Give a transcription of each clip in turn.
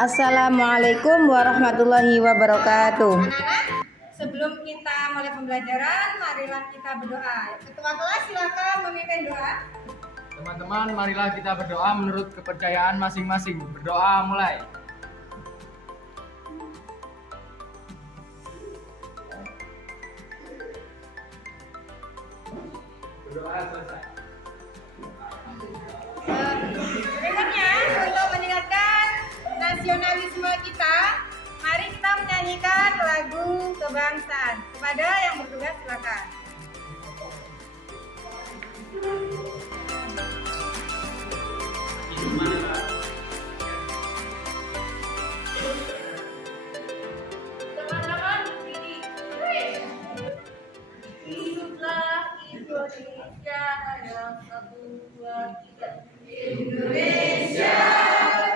Assalamualaikum warahmatullahi wabarakatuh. Anak-anak, sebelum kita mulai pembelajaran, marilah kita berdoa. Ketua kelas silakan memimpin doa. Teman-teman, marilah kita berdoa menurut kepercayaan masing-masing. Berdoa mulai. Berdoa selesai. Berikutnya, untuk meningkatkan nasionalisme kita, mari kita menyanyikan lagu kebangsaan. Kepada yang bertugas silakan. Teman-teman, begini. Hiduplah Indonesia yang satu, dua, tiga. Indonesia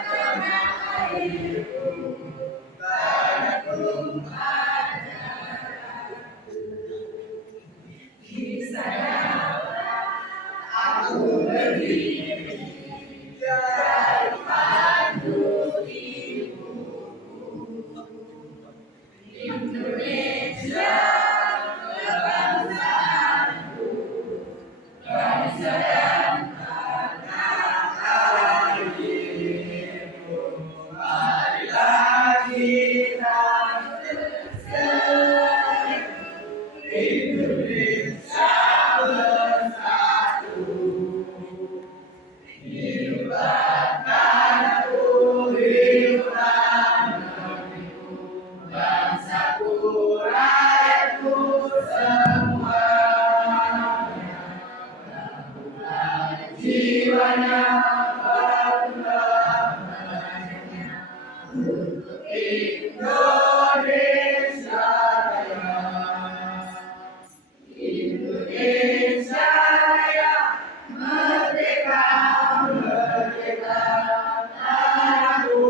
tanah airku, tanahku ada. Di sana aku berdiri dari pandu ibuku. Indonesia kebangsaanku, bangsa dan tanah airku. Marilah kita bersatu, Indonesia bersatu. Hiduplah tanahku, hiduplah negeriku, bangsaku, rakyatku semuanya. Bangunlah jiwanya, bangunlah badannya untuk Indonesia Raya. Indonesia Raya, merdeka, merdeka, tanahku,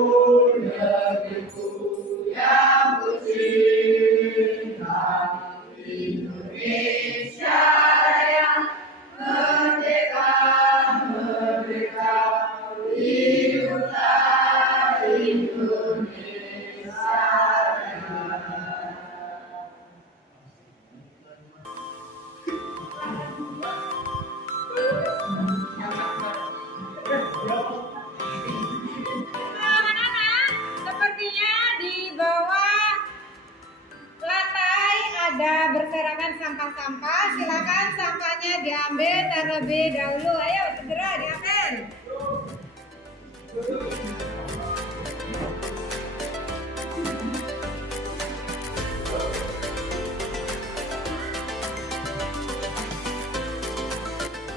negeriku yang ku cinta. Indonesia Raya, merdeka, merdeka, hiduplah Indonesia Raya. Anak-anak, sepertinya di bawah lantai ada berserakan sampah-sampah. Silakan sampahnya diambil terlebih dahulu. Ayo segera diambil.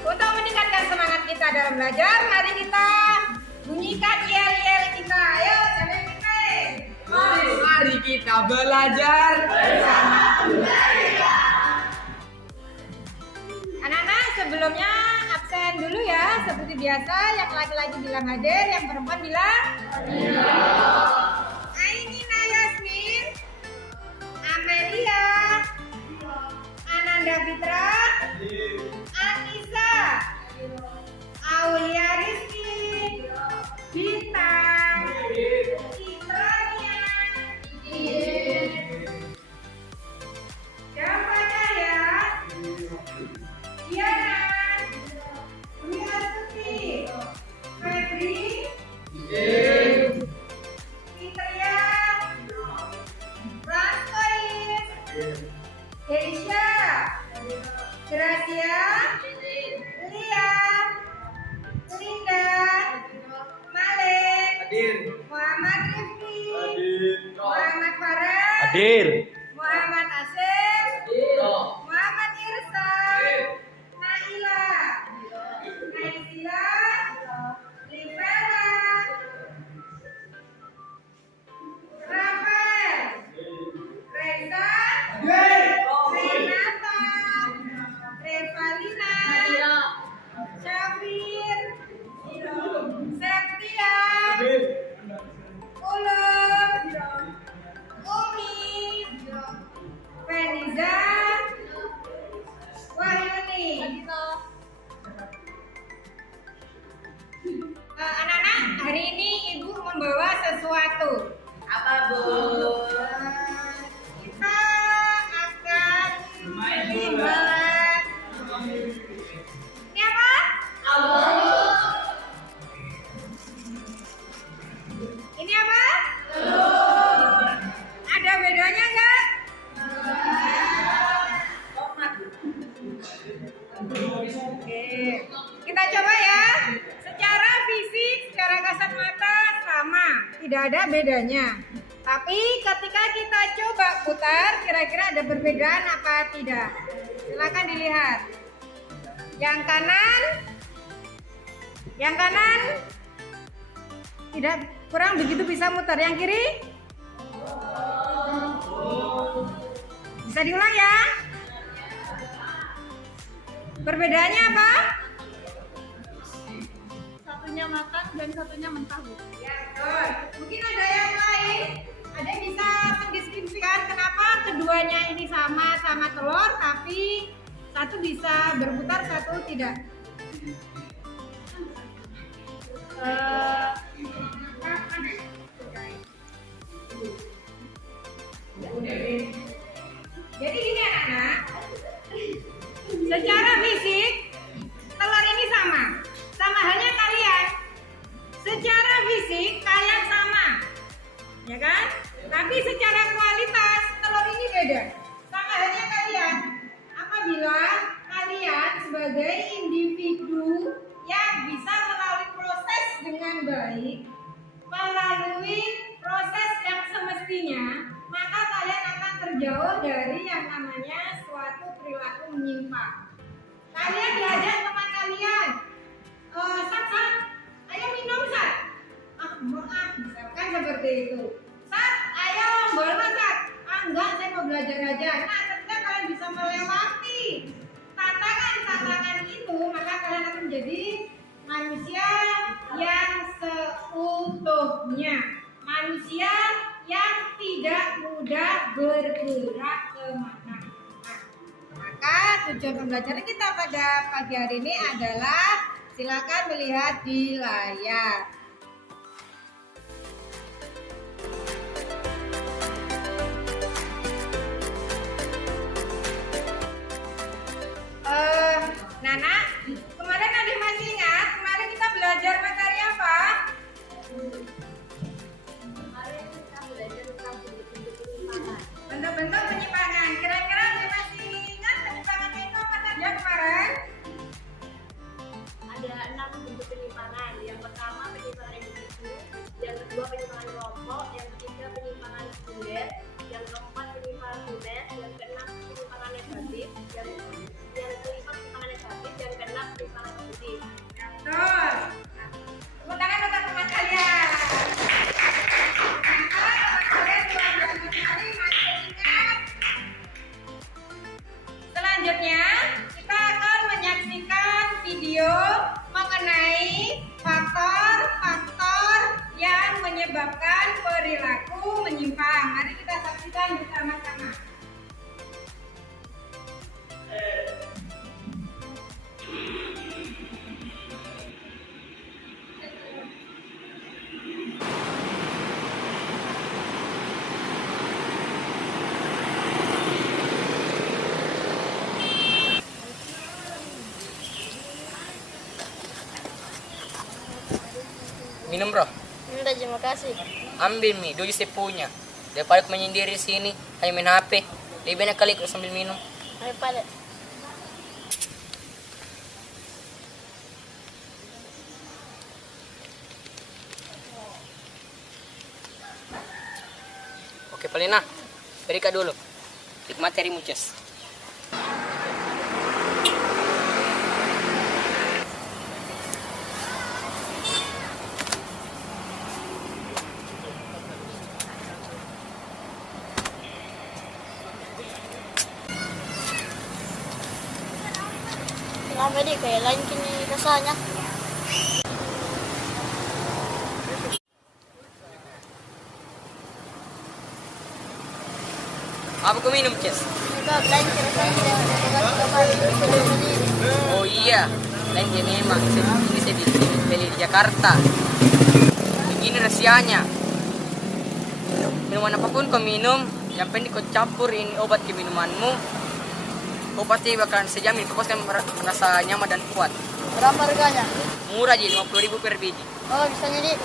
Untuk meningkatkan semangat kita dalam belajar, mari kita bunyikan yel-yel kita. Ayo, sambil kita. Mari kita belajar. Anak-anak, sebelumnya absen dulu ya. Seperti biasa, yang laki-laki bilang hadir, yang perempuan bilang Ainina Yasmin, Amelia, Ananda Fitra, Anissa, Aulia Rizky, Bintang, Citranya, Siapa Cahaya, Diana, Dwi Astuti, Febri, Fitria, Francois, Keisha, Gracia, Lia, Linda, Malik, Muhammad Rifki, Muhammad Farah, Muhammad Asif, Muhammad Irsan, Naila, Naisila, Rivera, Rafael, Reza, Renata, Revalina, Syafir, Septian, Ulum, Umi, ada bedanya. Tapi ketika kita coba putar, kira-kira ada perbedaan apa tidak? Silakan dilihat. Yang kanan tidak kurang begitu bisa mutar. Yang kiri bisa diulang ya. Perbedaannya apa? Satunya matang dan satunya mentah, Bu. Ya, betul. Mungkin ada yang lain, ada yang bisa mendeskripsikan kenapa keduanya ini sama telur, tapi satu bisa berputar, satu tidak. Jadi gini anak-anak, secara fisik telur ini sama halnya kalian. Secara fisik kalian sama, ya kan? Tapi secara kualitas telur ini beda. Sama halnya kalian. Apabila kalian sebagai individu yang bisa melalui proses dengan baik, melalui proses yang semestinya, maka kalian akan terjauh dari yang namanya suatu perilaku menyimpang. Kalian diajak teman kalian, Sat, ayo minum Sat. Maaf, misalkan seperti itu. Sat, ayo bola Sat. Enggak, saya mau belajar aja. Nah, ketika kalian bisa melewati tantangan itu, maka kalian akan menjadi manusia yang seutuhnya, manusia yang tidak mudah bergerak kemana-mana. Maka tujuan pembelajaran kita pada pagi hari ini adalah silakan melihat di layar. Nana, kemarin ada masih ingat? Kemarin kita belajar materi apa? Kemarin kita belajar tentang bentuk-bentuk penyimpangan. Bentuk-bentuk penyimpangan. Kira-kira ada masih ingat penyimpangannya itu apa saja kemarin? Ada 6 bentuk penyimpangan. Yang pertama penyimpangan individu, yang kedua penyimpangan kelompok, yang ketiga penyimpangan sekunder, yang keempat penyimpangan primer, yang keenam penyimpangan negatif, yang kelima penyimpangan negatif, yang keenam penyimpangan positif. Betul. Tepuk tangan untuk teman kalian. Kalian belajar materi masih ingat? Selanjutnya kita akan menyaksikan video mengenai faktor-faktor yang menyebabkan perilaku menyimpang. Mari kita saksikan bersama-sama. Minum bro, Udah, terima kasih. ambil mi, dulu saya punya. Daripada aku menyendiri di sini, hanya main HP. Lebih enak kali kalau sambil minum. Daripada Oke Palina, beri kak dulu. Nikmati harimu Ces. kenapa dia kayak lain kini rasanya? Apa kau minum Ces? Sebab lain kini rasanya dengan kembali sendiri. Oh iya, lain dia memang. Ini saya beli di Jakarta. Begini rahasianya. Minuman apapun kau minum, yang penting kau campur ini obat ke minumanmu. Obatnya bakalan sejamin, kau pasti merasa nyaman dan kuat. Berapa harganya? Murah aja, 50.000 per biji. Oh, bisa jadi.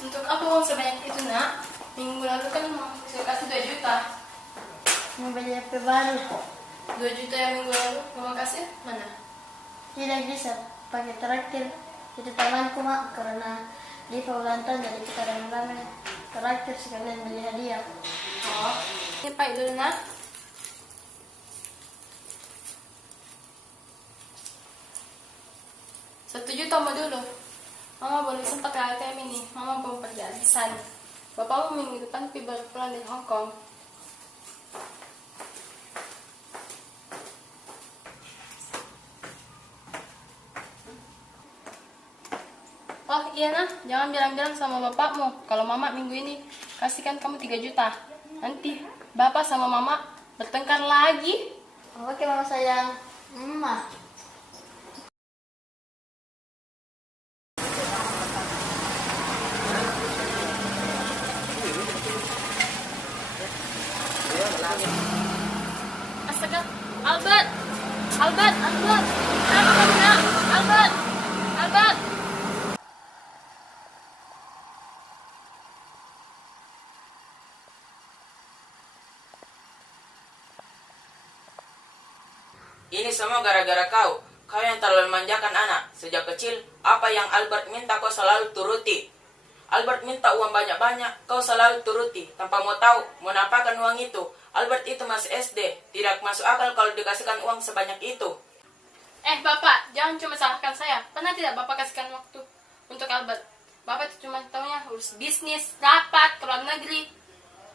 Untuk apa uang sebanyak itu, nak? Minggu lalu kan saya kasih 2 juta. Mau beli HP baru. 2 juta yang minggu lalu mama kasih mana? Tidak bisa pakai traktir. Jadi temanku mak karena di ulang tahun jadi kita rame-rame traktir sekalian beli hadiah. Oh, ini Pak dulu nah. Setuju tomo dulu. Mama boleh sempat ke ATM ini. Mama mau pergi arisan. Bapakmu minggu depan baru pulang dari Hong Kong. Oh iya nah, jangan bilang-bilang sama bapakmu kalau mama minggu ini kasihkan kamu 3 juta. Nanti bapak sama mama bertengkar lagi. Oke mama sayang. Emak. Astaga, Albert! Albert! Albert! Kenapa kamu nak? Albert! Albert! Ini semua gara-gara kau. Kau yang terlalu manjakan anak. Sejak kecil, apa yang Albert minta kau selalu turuti. Albert minta uang banyak-banyak, kau selalu turuti. Tanpa mau tahu, mau napakan uang itu. Albert itu masih SD. Tidak masuk akal kalau dikasihkan uang sebanyak itu. Bapak, jangan cuma salahkan saya. Pernah tidak Bapak kasihkan waktu untuk Albert? Bapak itu cuma taunya urus bisnis, rapat, ke luar negeri.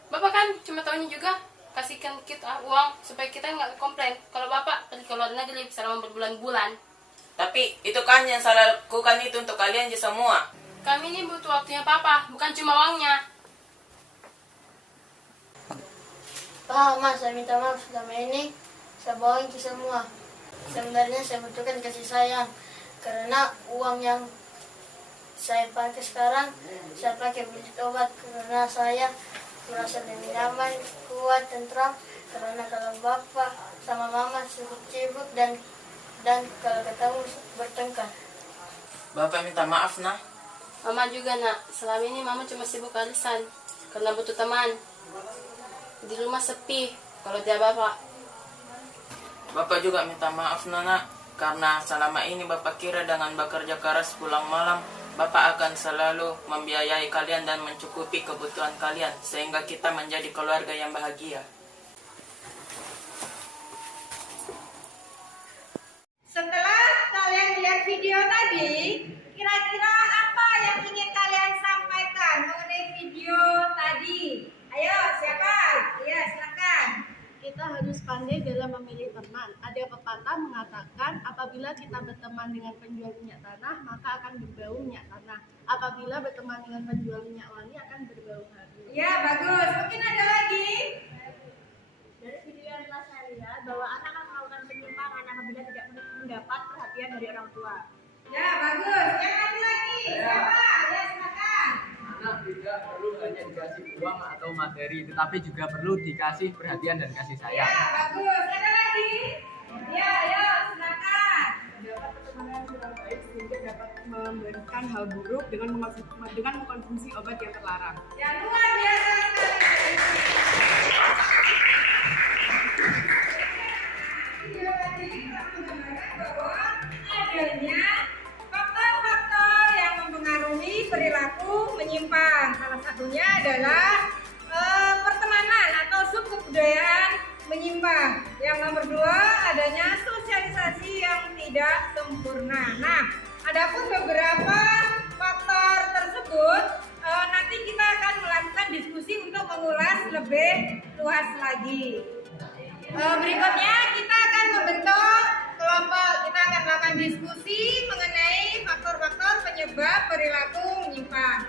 Bapak kan cuma taunya juga kasihkan kita uang supaya kita nggak komplain kalau Bapak pergi ke luar negeri selama berbulan-bulan. Tapi itu kan yang saya lakukan itu untuk kalian aja semua. Kami ini butuh waktunya Papa, bukan cuma uangnya. Pak, Mas, saya minta maaf selama ini saya bohongin ke semua. Sebenarnya saya butuhkan kasih sayang karena uang yang saya pakai sekarang saya pakai beli obat karena saya merasa lebih nyaman, kuat, tentram karena kalau bapak sama mama sibuk-sibuk dan kalau ketemu bertengkar. Bapak minta maaf nah. Mama juga nak, selama ini Mama cuma sibuk arisan karena butuh teman. Di rumah sepi kalau dia Bapak. Bapak juga minta maaf Nana, karena selama ini Bapak kira dengan bekerja keras pulang malam, Bapak akan selalu membiayai kalian dan mencukupi kebutuhan kalian, sehingga kita menjadi keluarga yang bahagia. Setelah kalian lihat video tadi, kira-kira apa yang ingin kalian sampaikan mengenai video tadi? Ayo, siapa? Iya, silakan. Kita harus pandai dalam memilih teman. Ada pepatah mengatakan apabila kita berteman dengan penjual minyak tanah, maka akan berbau minyak tanah. Apabila berteman dengan penjual minyak wangi, akan berbau harum. Iya, bagus. Mungkin ada lagi? Dari video yang telah saya lihat, bahwa anak akan melakukan penyimpangan apabila tidak mendapat perhatian dari orang tua. Ya, bagus. Yang satu lagi, siapa? Ya, silakan. Anak tidak perlu hanya dikasih uang atau materi, tetapi juga perlu dikasih perhatian dan kasih Ya, sayang. bagus. Ada lagi? Ya, ayo, silakan. Dapat pertemanan yang kurang baik sehingga dapat memberikan hal buruk dengan mengkonsumsi obat yang terlarang. Ya, luar biasa sekali. Video tadi telah menggambarkan bahwa adanya faktor-faktor yang mempengaruhi perilaku menyimpang. Salah satunya adalah pertemanan atau subkebudayaan menyimpang. Yang nomor 2 adanya sosialisasi yang tidak sempurna. Nah, adapun beberapa faktor tersebut nanti kita akan melakukan diskusi untuk mengulas lebih luas lagi. Berikutnya kita akan membentuk kelompok. Kita akan melakukan diskusi mengenai faktor-faktor penyebab perilaku menyimpang.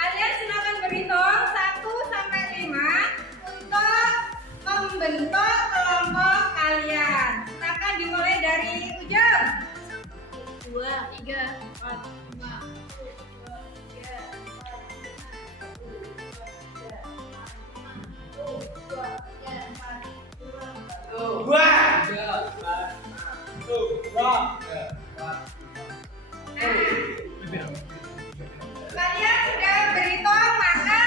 Kalian silakan berhitung 1 sampai 5 untuk membentuk kelompok kalian. Silakan dimulai dari ujung. 2, 3, 4, 5. Kalian sudah berhitung, maka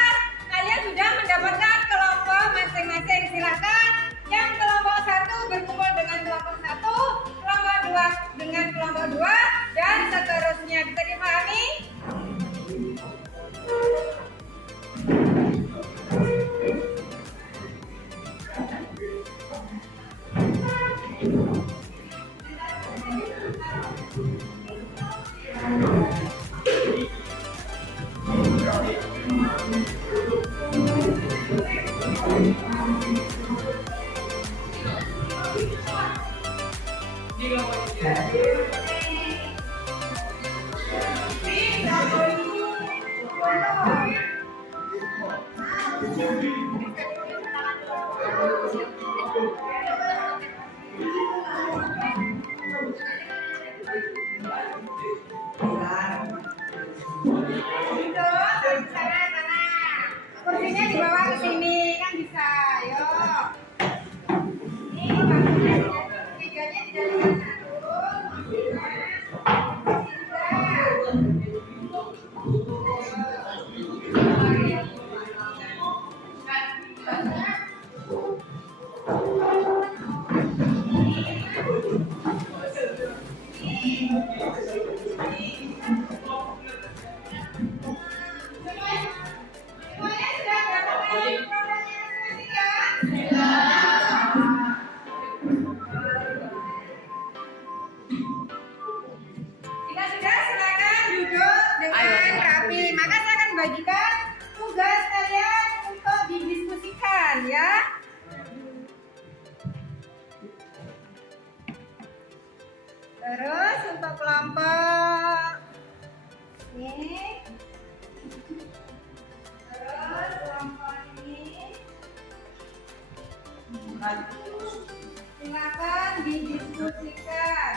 Sana. Kursinya dibawa ke sini kan bisa. Ayo. Ini bajunya mejanya dijadikan satu. Semuanya sudah mendapatkan programnya masing-masing ya? Jika sudah, silakan duduk dengan rapi. Maka saya akan bagikan tugas kalian untuk didiskusikan ya. Terus untuk kelompok ini, terus kelompok ini, silakan didiskusikan.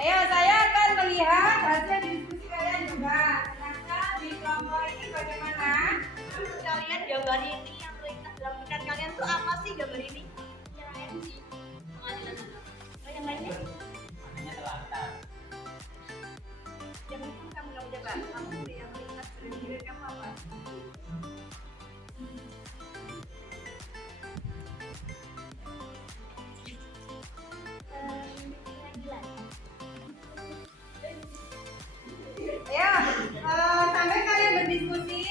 Ayo, saya akan melihat hasil diskusi kalian juga. Silakan di kelompok ini bagaimana? Kalian gambar ini yang terlintas dalam pikiran kalian tuh apa sih gambar ini? Pengadilan anak. Oh, yang lainnya? Makanya telantar. Yang itu kamu nggak menjaga. Kamu yang terlintas dalam pikiran kamu apa? Pengadilan. Ayo, sambil kalian berdiskusi,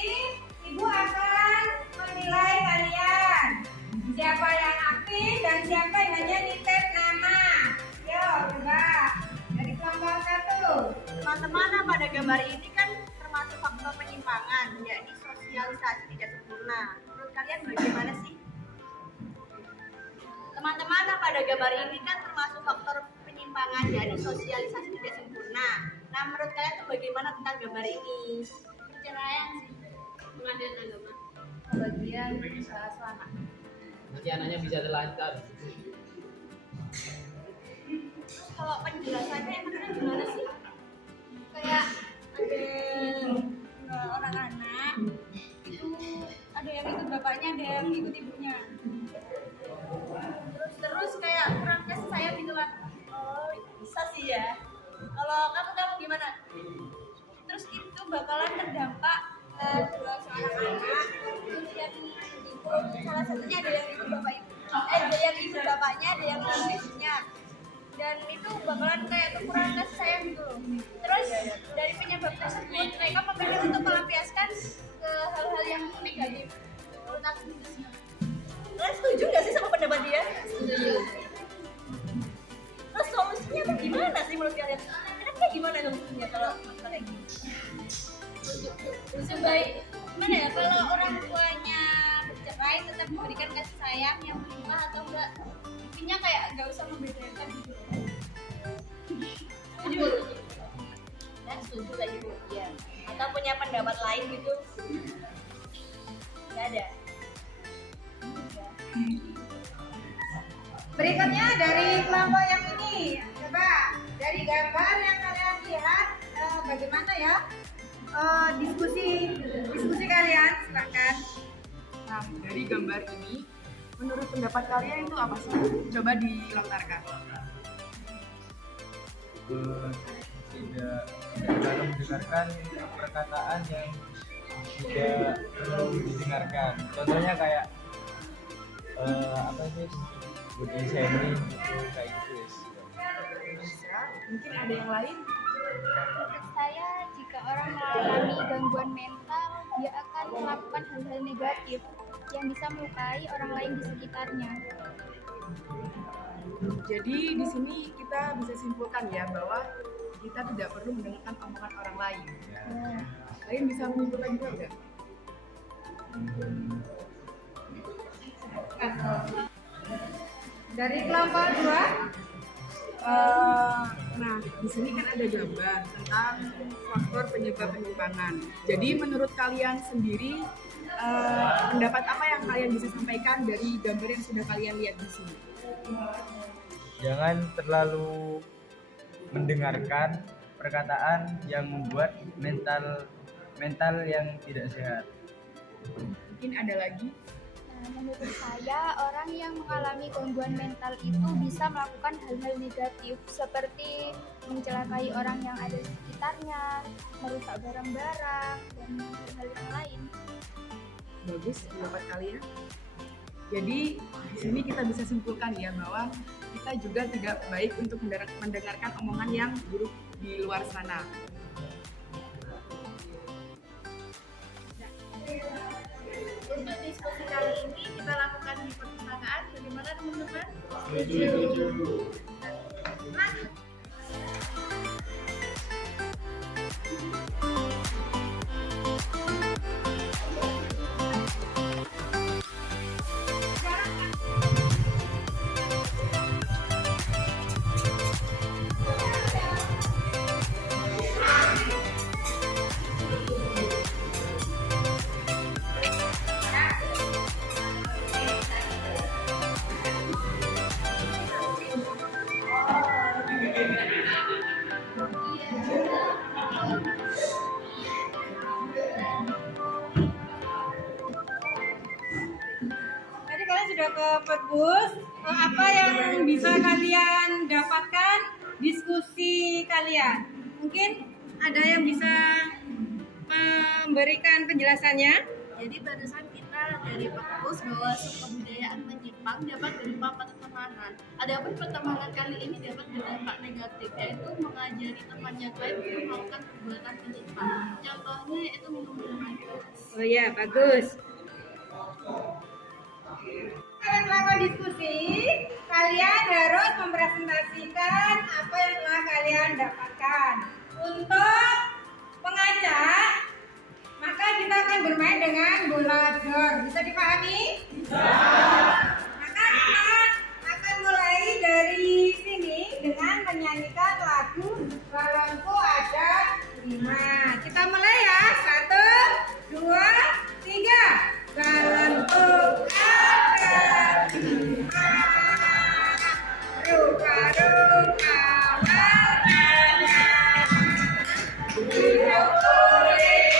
Ibu akan menilai kalian. Siapa yang aktif dan siapa yang hanya nitip nama. Yo, coba dari kelompok 1. Teman-teman, pada gambar ini kan termasuk faktor penyimpangan, yakni sosialisasi tidak sempurna. Menurut kalian bagaimana sih? Teman-teman, pada gambar ini kan termasuk faktor penyimpangan, yakni sosialisasi tidak sempurna. Nah, menurut kalian tuh bagaimana tentang gambar ini? Perceraian sih, pengadilan agama, bagian selama. Nanti anaknya bisa telantar. Kalau penjelasannya emangnya gimana sih? Kayak ada orang anak itu ada yang ikut bapaknya, ada yang ikut ibunya. Terus kayak kurang kasih sayang gitu kan. Oh, bisa sih ya. Kalau kamu gimana? Terus itu bakalan terdampak dua anak-anak. Terus yang salah satunya ada yang ikut bapak ibu, ada yang ikut bapaknya, ada yang ikut ibunya. Dan itu bakalan kayak kekurangan kasih sayang gitu loh. Terus dari penyebab tersebut mereka memilih untuk melampiaskan ke hal-hal yang negatif. Menurut aku gitu sih. Kalian setuju nggak sih sama pendapat dia? Setuju. Terus solusinya tuh gimana sih menurut kalian? Enaknya gimana solusinya kalau masalah kayak gini? Sebaik gimana ya kalau orang tuanya bercerai tetap memberikan kasih sayang yang melimpah atau enggak? Intinya kayak nggak usah membedakan gitu loh. Setuju. Dan setuju kayak gitu ya. Atau punya pendapat lain gitu? Nggak ada. Berikutnya dari kelompok yang ini, coba dari gambar yang kalian lihat bagaimana ya diskusi kalian, silakan. Nah, dari gambar ini, menurut pendapat kalian itu apa sih? Coba dilontarkan. Tidak dalam mendengarkan perkataan yang tidak perlu didengarkan. Contohnya kayak apa sih? Body shaming gitu, kayak gitu ya. Bisa, mungkin ada yang lain? Menurut saya jika orang mengalami gangguan mental dia akan melakukan hal-hal negatif yang bisa melukai orang lain di sekitarnya. Jadi di sini kita bisa simpulkan ya bahwa kita tidak perlu mendengarkan omongan orang lain. Kalian bisa menyimpulkan juga enggak? Dari kelompok 2. Nah, di sini kan ada gambar tentang faktor penyebab penyimpangan. Jadi menurut kalian sendiri, pendapat apa yang kalian bisa sampaikan dari gambar yang sudah kalian lihat di sini? Jangan terlalu mendengarkan perkataan yang membuat mental yang tidak sehat. Mungkin ada lagi? Menurut saya, orang yang mengalami gangguan mental itu bisa melakukan hal-hal negatif seperti mencelakai orang yang ada di sekitarnya, merusak barang-barang, dan hal-hal yang lain. Bagus pendapat kalian. Jadi di sini kita bisa simpulkan ya bahwa kita juga tidak baik untuk mendengarkan omongan yang buruk di luar sana. Untuk diskusi kali ini kita lakukan di perpustakaan. Bagaimana teman-teman? Lanjut. Tadi kalian sudah ke Perpus. Apa yang bisa kalian dapatkan diskusi kalian? Mungkin ada yang bisa memberikan penjelasannya? Jadi barusan kita dari Perpus bahwa kebudayaan menyimpang dapat berupa pertemanan. Adapun pertemanan kali ini dapat berdampak negatif, yaitu mengajari teman yang lain untuk melakukan perbuatan menyimpang. Contohnya yaitu minum minuman keras. Oh iya, bagus. Kalian melakukan diskusi, kalian harus mempresentasikan apa yang telah kalian dapatkan. Untuk pengacak, maka kita akan bermain dengan bola dor. Bisa dipahami? Bisa. Maka kita akan mulai dari sini dengan menyanyikan lagu Balonku Ada 5. Kita mulai ya. 1, 2, 3. Balonku ada 5. Rupa-rupa warnanya biru kuning.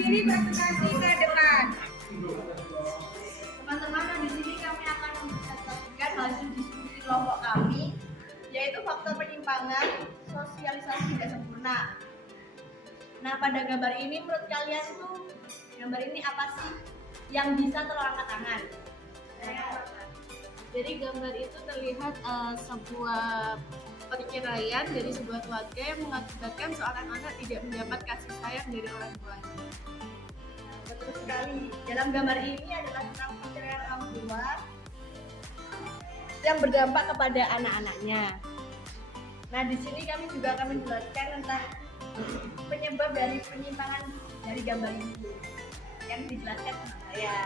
berdiri presentasi ke depan. Teman-teman, di sini kami akan mempresentasikan hasil diskusi kelompok kami, yaitu faktor penyimpangan sosialisasi tidak sempurna. Nah, pada gambar ini menurut kalian tuh gambar ini apa sih yang bisa tolong angkat tangan? Jadi gambar itu terlihat sebuah perceraian dari sebuah keluarga yang mengakibatkan seorang anak tidak mendapat kasih sayang dari orang tuanya. Betul sekali. Dalam gambar ini adalah tentang perceraian orang tua yang berdampak kepada anak-anaknya. Nah, di sini kami juga akan menjelaskan tentang penyebab dari penyimpangan dari gambar ini yang dijelaskan sama saya.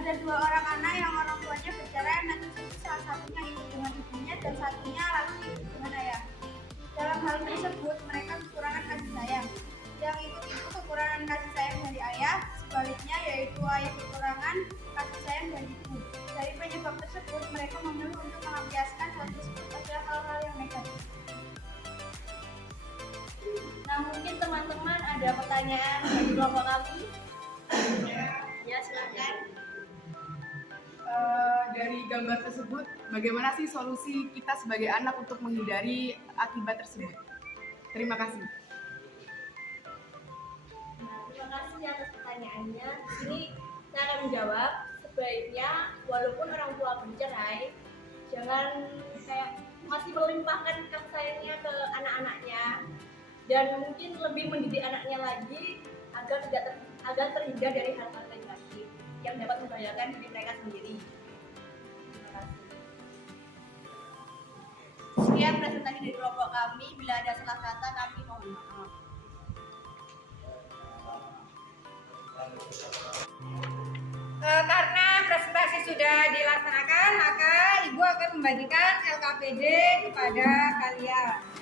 Ada dua orang anak yang orang tuanya bercerai, dan salah satunya ikut dengan ibunya dan satunya lagi ikut dengan ayah. Dalam hal tersebut mereka kekurangan kasih sayang. Yang ikut itu kekurangan kasih sayang dari ayah, sebaliknya yaitu ayah kekurangan kasih sayang dari ibu. Dari penyebab tersebut mereka memilih untuk melampiaskan hal tersebut pada hal-hal yang negatif. Nah, mungkin teman-teman ada pertanyaan bagi kelompok kami? Ya, silakan. Dari gambar tersebut, bagaimana sih solusi kita sebagai anak untuk menghindari akibat tersebut? Terima kasih. Nah, terima kasih atas pertanyaannya. Di sini saya akan menjawab. Sebaiknya walaupun orang tua bercerai, jangan kayak masih melimpahkan kasih sayangnya ke anak-anaknya, dan mungkin lebih mendidik anaknya lagi agar terhindar dari hal-hal negatif yang dapat membahayakan diri mereka sendiri. Terima kasih. Sekian presentasi dari kelompok kami. Bila ada salah kata, kami mohon maaf. Karena presentasi sudah dilaksanakan, maka Ibu akan membagikan LKPD kepada kalian.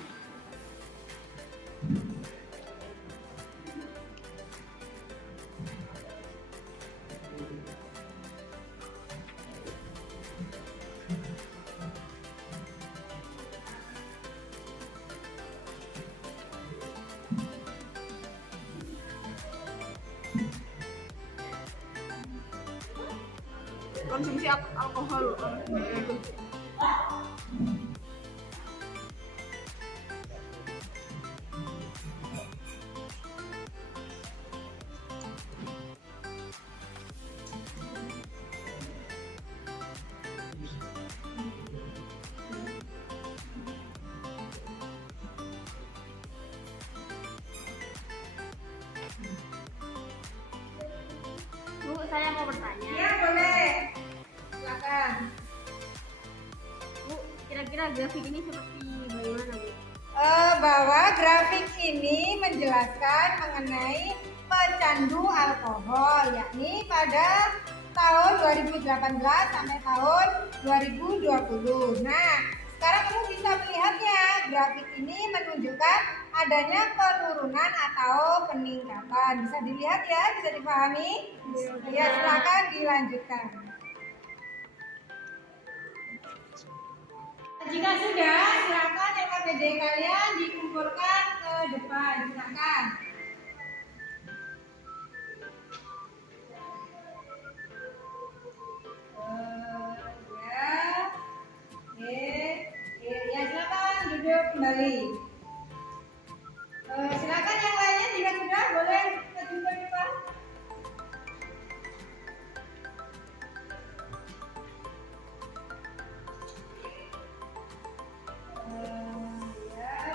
Konsumsi alkohol Bu, saya mau bertanya. Ya, boleh. Silakan. Bu, kira-kira grafik ini seperti bagaimana, Bu? Bahwa grafik ini menjelaskan mengenai pecandu alkohol, yakni pada tahun 2018 sampai tahun 2020. Nah, sekarang kamu bisa melihatnya. Grafik ini menunjukkan adanya penurunan atau peningkatan. Bisa dilihat ya, bisa dipahami? Ya, silakan dilanjutkan. Jika sudah, silakan LKPD kalian dikumpulkan ke depan. Silakan. Ya, silakan duduk kembali. Silakan yang lainnya jika sudah boleh duduk di depan.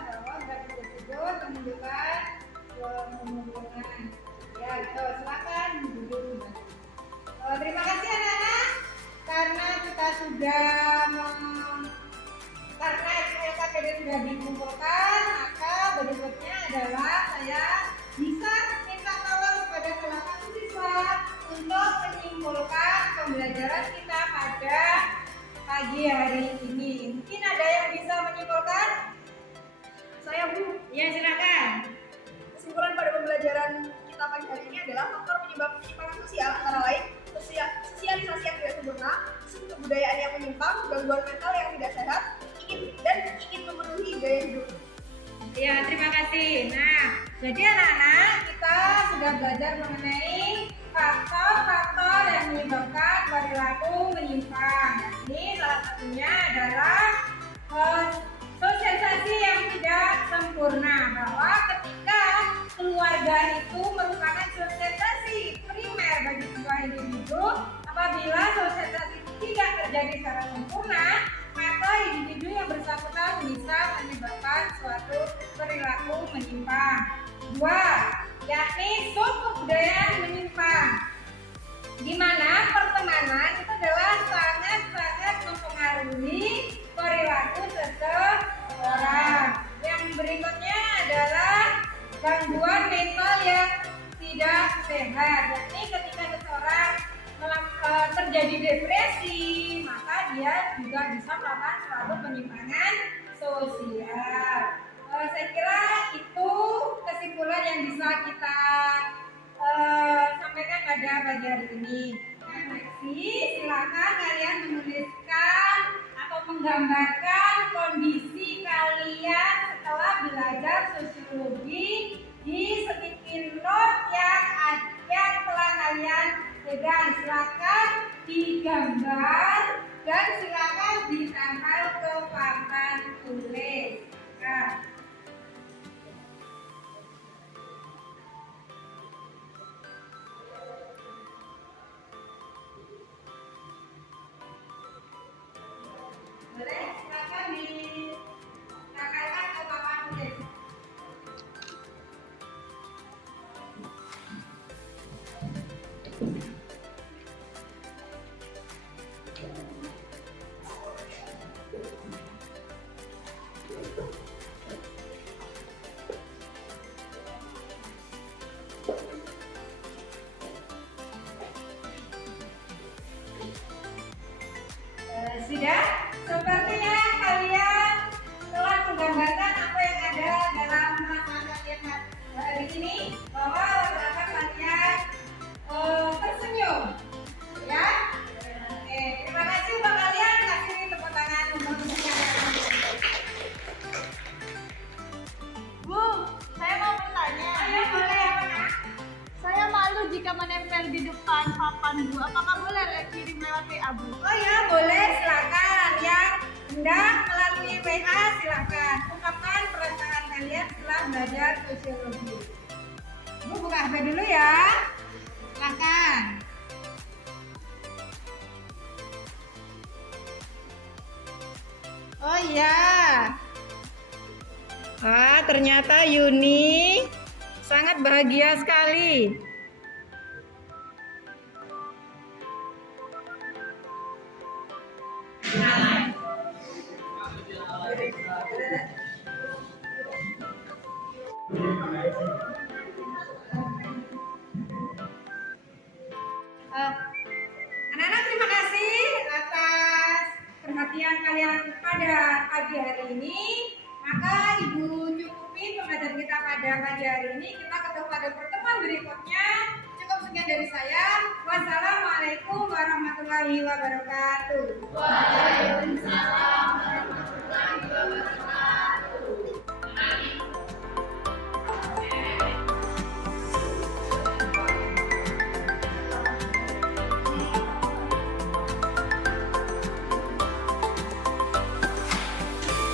Bahwa grafik tersebut menunjukkan penurunan. Ya, betul. Silakan duduk kembali. Terima kasih anak-anak, karena kita sudah karena LKPD sudah dikumpulkan, maka berikutnya adalah saya bisa minta tolong kepada salah satu siswa untuk menyimpulkan pembelajaran kita pada pagi hari ini. Mungkin ada yang bisa menyimpulkan? Saya, Bu. Ya, silakan. Kesimpulan pada pembelajaran kita pagi hari ini adalah faktor penyebab penyimpangan sosial antara lain sosialisasi yang tidak sempurna, kebudayaan yang menyimpang, gangguan mental yang tidak sehat, ingin memenuhi gaya hidup Ya, terima kasih. Nah, jadi anak-anak kita sudah belajar mengenai faktor-faktor yang menyebabkan perilaku menyimpang. Ini salah satunya adalah sosialisasi yang tidak sempurna, bahwa ketika keluarga itu merupakan sosialisasi primer bagi sebuah individu, apabila sosialisasi tidak terjadi secara sempurna, maka individu yang bersangkutan bisa menyebabkan suatu perilaku menyimpang. 2. Yakni suku budaya menyimpang, di mana pertemanan itu adalah sangat-sangat mempengaruhi perilaku seseorang. Yang berikutnya adalah gangguan mental yang tidak sehat, yakni ketika seseorang terjadi depresi, maka dia juga bisa melakukan suatu penyimpangan sosial. Saya kira itu kesimpulan yang bisa kita sampaikan pada pagi hari ini. Silakan kalian menuliskan atau menggambarkan kondisi kalian setelah belajar sosiologi di sedikit note yang telah kalian pegang. Silakan digambar dan silakan ditempel ke papan tulis. Nah. Boleh, silakan ditempelkan ke papan tulis. Sudah? Sepertinya kalian telah menggambarkan apa yang ada dalam perasaan kalian hari ini, bahwa rata-rata kalian tersenyum, ya? Oke, terima kasih untuk kalian. Kasih tepuk tangan untuk Bu, saya mau bertanya. Ayo, boleh apa nak? Saya malu jika menempel di depan papan Bu. Apakah boleh kirim lewat WA Bu? Oh ya, boleh, silakan. Yang hendak melalui WA silakan. Ungkapkan perasaan kalian setelah belajar sosiologi. Bu, buka HP dulu ya. Silakan. Oh iya. Wah, ternyata Yuni sangat bahagia sekali. Anak-anak, terima kasih atas perhatian kalian pada pagi hari ini. Maka Ibu cukupi pengajaran kita pada pagi hari ini. Kita ketemu pada pertemuan berikutnya. Cukup sekian dari saya. Wassalamualaikum warahmatullahi wabarakatuh. Waalaikumsalam.